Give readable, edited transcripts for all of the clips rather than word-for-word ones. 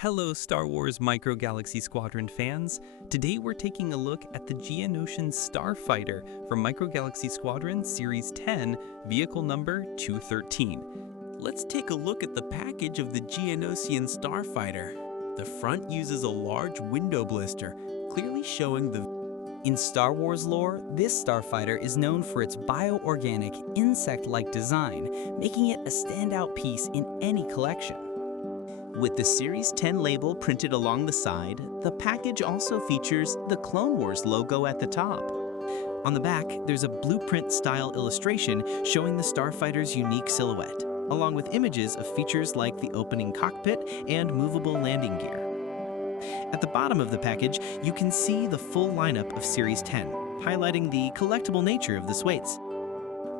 Hello Star Wars Micro Galaxy Squadron fans! Today we're taking a look at the Geonosian Starfighter from Micro Galaxy Squadron Series 10, vehicle number 213. Let's take a look at the package of the Geonosian Starfighter. The front uses a large window blister, clearly showing the... In Star Wars lore, this starfighter is known for its bioorganic, insect-like design, making it a standout piece in any collection. With the Series 10 label printed along the side, the package also features the Clone Wars logo at the top. On the back, there's a blueprint-style illustration showing the starfighter's unique silhouette, along with images of features like the opening cockpit and movable landing gear. At the bottom of the package, you can see the full lineup of Series 10, highlighting the collectible nature of the weights.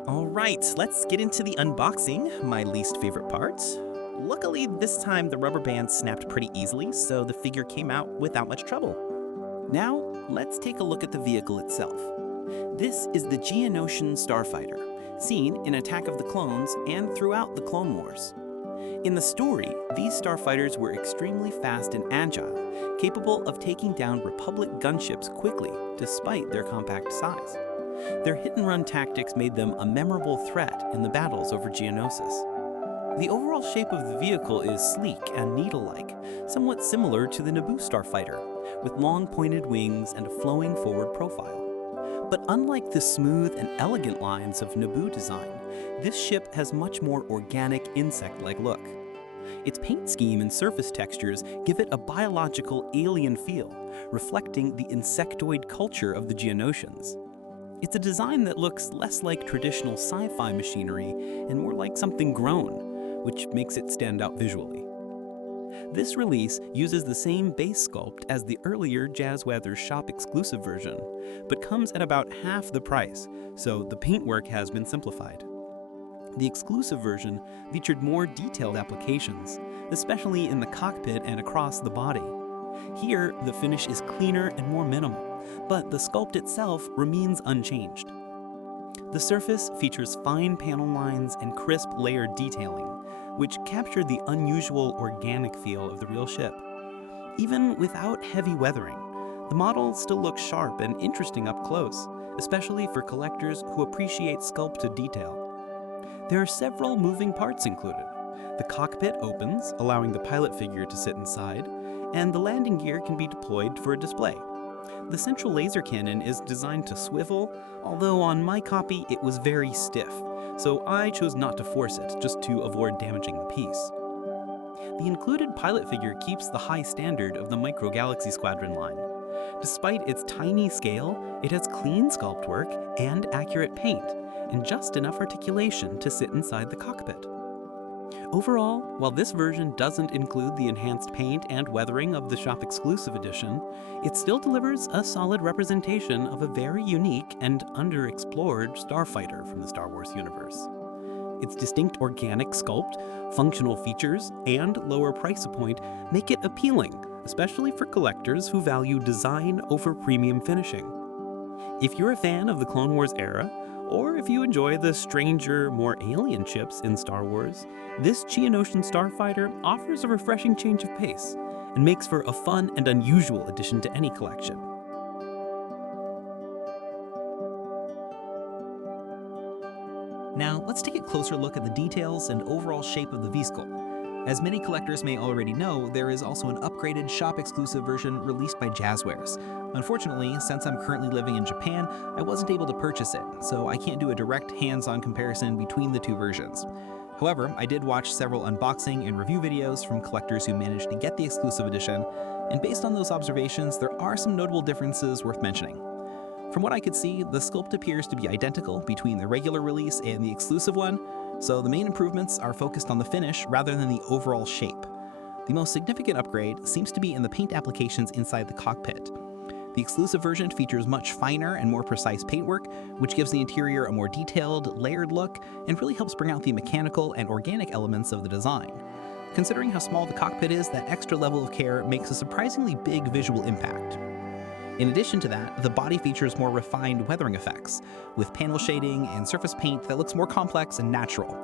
Alright, let's get into the unboxing, my least favorite part. Luckily, this time the rubber band snapped pretty easily, so the figure came out without much trouble. Now, let's take a look at the vehicle itself. This is the Geonosian Starfighter, seen in Attack of the Clones and throughout the Clone Wars. In the story, these starfighters were extremely fast and agile, capable of taking down Republic gunships quickly, despite their compact size. Their hit-and-run tactics made them a memorable threat in the battles over Geonosis. The overall shape of the vehicle is sleek and needle-like, somewhat similar to the Naboo Starfighter, with long pointed wings and a flowing forward profile. But unlike the smooth and elegant lines of Naboo design, this ship has much more organic, insect-like look. Its paint scheme and surface textures give it a biological alien feel, reflecting the insectoid culture of the Geonosians. It's a design that looks less like traditional sci-fi machinery and more like something grown, which makes it stand out visually. This release uses the same base sculpt as the earlier Jazzweather shop exclusive version, but comes at about half the price, so the paintwork has been simplified. The exclusive version featured more detailed applications, especially in the cockpit and across the body. Here, the finish is cleaner and more minimal, but the sculpt itself remains unchanged. The surface features fine panel lines and crisp layered detailing, which capture the unusual organic feel of the real ship. Even without heavy weathering, the model still looks sharp and interesting up close, especially for collectors who appreciate sculpted detail. There are several moving parts included. The cockpit opens, allowing the pilot figure to sit inside, and the landing gear can be deployed for a display. The central laser cannon is designed to swivel, although on my copy it was very stiff, so I chose not to force it, just to avoid damaging the piece. The included pilot figure keeps the high standard of the Micro Galaxy Squadron line. Despite its tiny scale, it has clean sculpt work and accurate paint, and just enough articulation to sit inside the cockpit. Overall, while this version doesn't include the enhanced paint and weathering of the shop exclusive edition, it still delivers a solid representation of a very unique and underexplored starfighter from the Star Wars universe. Its distinct organic sculpt, functional features, and lower price point make it appealing, especially for collectors who value design over premium finishing. If you're a fan of the Clone Wars era, or if you enjoy the stranger, more alien ships in Star Wars, this Geonosian Starfighter offers a refreshing change of pace and makes for a fun and unusual addition to any collection. Now, let's take a closer look at the details and overall shape of the vehicle. As many collectors may already know, there is also an upgraded shop-exclusive version released by Jazzwares. Unfortunately, since I'm currently living in Japan, I wasn't able to purchase it, so I can't do a direct hands-on comparison between the two versions. However, I did watch several unboxing and review videos from collectors who managed to get the exclusive edition, and based on those observations, there are some notable differences worth mentioning. From what I could see, the sculpt appears to be identical between the regular release and the exclusive one, so the main improvements are focused on the finish rather than the overall shape. The most significant upgrade seems to be in the paint applications inside the cockpit. The exclusive version features much finer and more precise paintwork, which gives the interior a more detailed, layered look and really helps bring out the mechanical and organic elements of the design. Considering how small the cockpit is, that extra level of care makes a surprisingly big visual impact. In addition to that, the body features more refined weathering effects, with panel shading and surface paint that looks more complex and natural.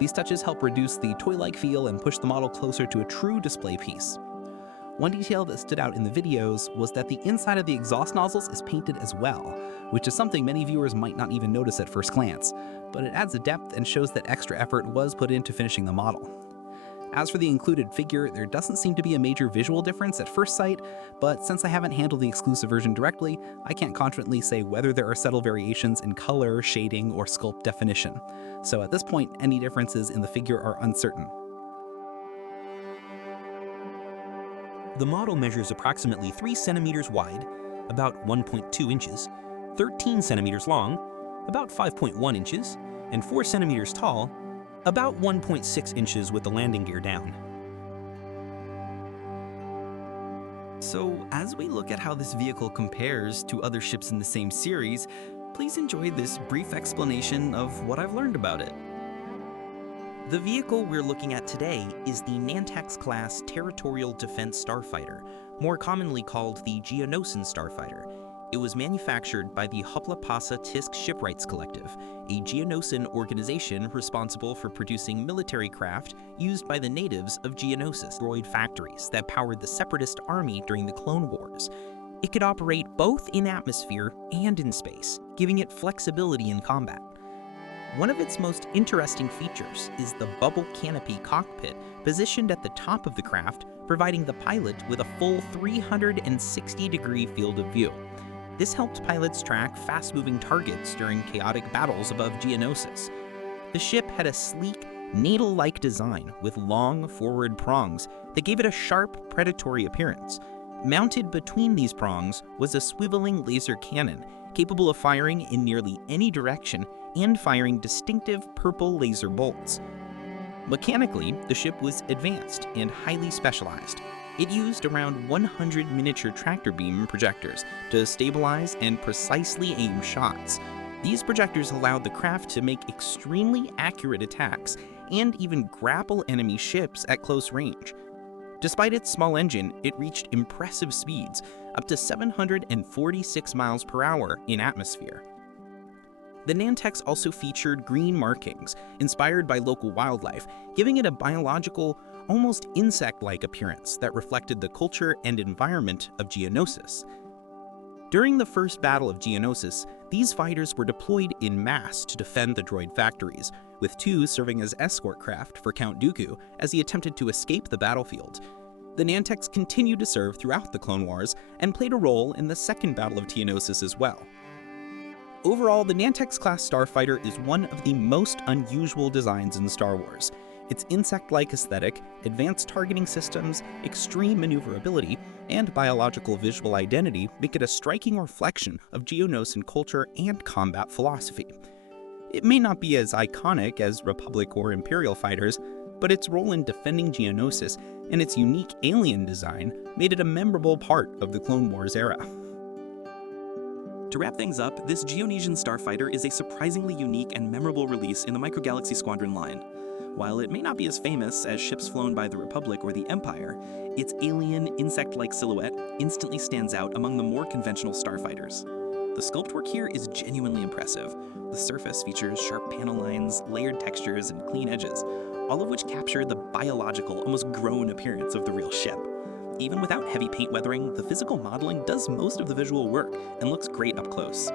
These touches help reduce the toy-like feel and push the model closer to a true display piece. One detail that stood out in the videos was that the inside of the exhaust nozzles is painted as well, which is something many viewers might not even notice at first glance, but it adds a depth and shows that extra effort was put into finishing the model. As for the included figure, there doesn't seem to be a major visual difference at first sight, but since I haven't handled the exclusive version directly, I can't confidently say whether there are subtle variations in color, shading, or sculpt definition. So at this point, any differences in the figure are uncertain. The model measures approximately 3 centimeters wide, about 1.2 inches, 13 centimeters long, about 5.1 inches, and 4 centimeters tall, about 1.6 inches with the landing gear down. So, as we look at how this vehicle compares to other ships in the same series, please enjoy this brief explanation of what I've learned about it. The vehicle we're looking at today is the Nantex-class territorial defense starfighter, more commonly called the Geonosian Starfighter. It was manufactured by the Hoplapasa Tisk Shipwrights Collective, a Geonosian organization responsible for producing military craft used by the natives of Geonosis droid factories that powered the Separatist army during the Clone Wars. It could operate both in atmosphere and in space, giving it flexibility in combat. One of its most interesting features is the bubble canopy cockpit positioned at the top of the craft, providing the pilot with a full 360-degree field of view. This helped pilots track fast-moving targets during chaotic battles above Geonosis. The ship had a sleek, natal-like design with long forward prongs that gave it a sharp, predatory appearance. Mounted between these prongs was a swiveling laser cannon capable of firing in nearly any direction and firing distinctive purple laser bolts. Mechanically, the ship was advanced and highly specialized. It used around 100 miniature tractor beam projectors to stabilize and precisely aim shots. These projectors allowed the craft to make extremely accurate attacks and even grapple enemy ships at close range. Despite its small engine, it reached impressive speeds, up to 746 miles per hour in atmosphere. The Nantex also featured green markings, inspired by local wildlife, giving it a biological, almost insect-like appearance that reflected the culture and environment of Geonosis. During the first battle of Geonosis, these fighters were deployed en masse to defend the droid factories, with 2 serving as escort craft for Count Dooku as he attempted to escape the battlefield. The Nantex continued to serve throughout the Clone Wars and played a role in the Second Battle of Geonosis as well. Overall, the Nantex-class starfighter is one of the most unusual designs in Star Wars. Its insect-like aesthetic, advanced targeting systems, extreme maneuverability, and biological visual identity make it a striking reflection of Geonosian culture and combat philosophy. It may not be as iconic as Republic or Imperial fighters, but its role in defending Geonosis and its unique alien design made it a memorable part of the Clone Wars era. To wrap things up, this Geonosian Starfighter is a surprisingly unique and memorable release in the Micro Galaxy Squadron line. While it may not be as famous as ships flown by the Republic or the Empire, its alien, insect-like silhouette instantly stands out among the more conventional starfighters. The sculpt work here is genuinely impressive. The surface features sharp panel lines, layered textures, and clean edges, all of which capture the biological, almost grown appearance of the real ship. Even without heavy paint weathering, the physical modeling does most of the visual work and looks great up close.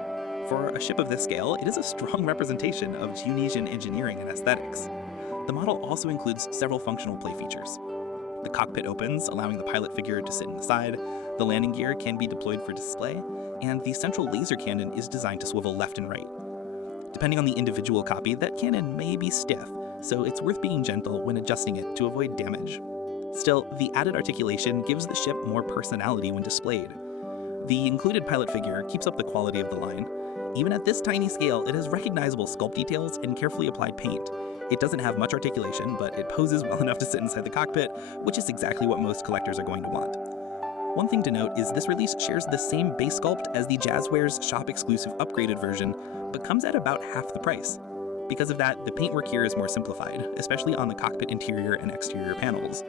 For a ship of this scale, it is a strong representation of Geonosian engineering and aesthetics. The model also includes several functional play features. The cockpit opens, allowing the pilot figure to sit in the side, the landing gear can be deployed for display, and the central laser cannon is designed to swivel left and right. Depending on the individual copy, that cannon may be stiff, so it's worth being gentle when adjusting it to avoid damage. Still, the added articulation gives the ship more personality when displayed. The included pilot figure keeps up the quality of the line. Even at this tiny scale, it has recognizable sculpt details and carefully applied paint. It doesn't have much articulation, but it poses well enough to sit inside the cockpit, which is exactly what most collectors are going to want. One thing to note is this release shares the same base sculpt as the Jazzwares shop-exclusive upgraded version, but comes at about half the price. Because of that, the paintwork here is more simplified, especially on the cockpit interior and exterior panels.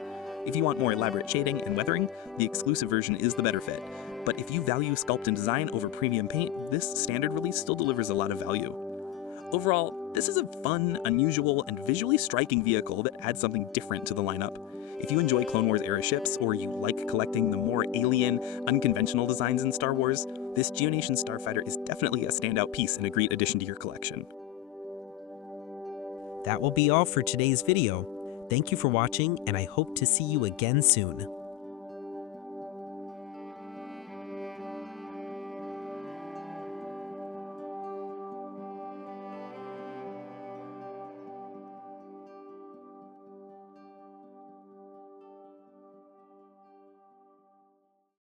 If you want more elaborate shading and weathering, the exclusive version is the better fit. But if you value sculpt and design over premium paint, this standard release still delivers a lot of value. Overall, this is a fun, unusual, and visually striking vehicle that adds something different to the lineup. If you enjoy Clone Wars era ships, or you like collecting the more alien, unconventional designs in Star Wars, this Geonosian Starfighter is definitely a standout piece and a great addition to your collection. That will be all for today's video. Thank you for watching, and I hope to see you again soon.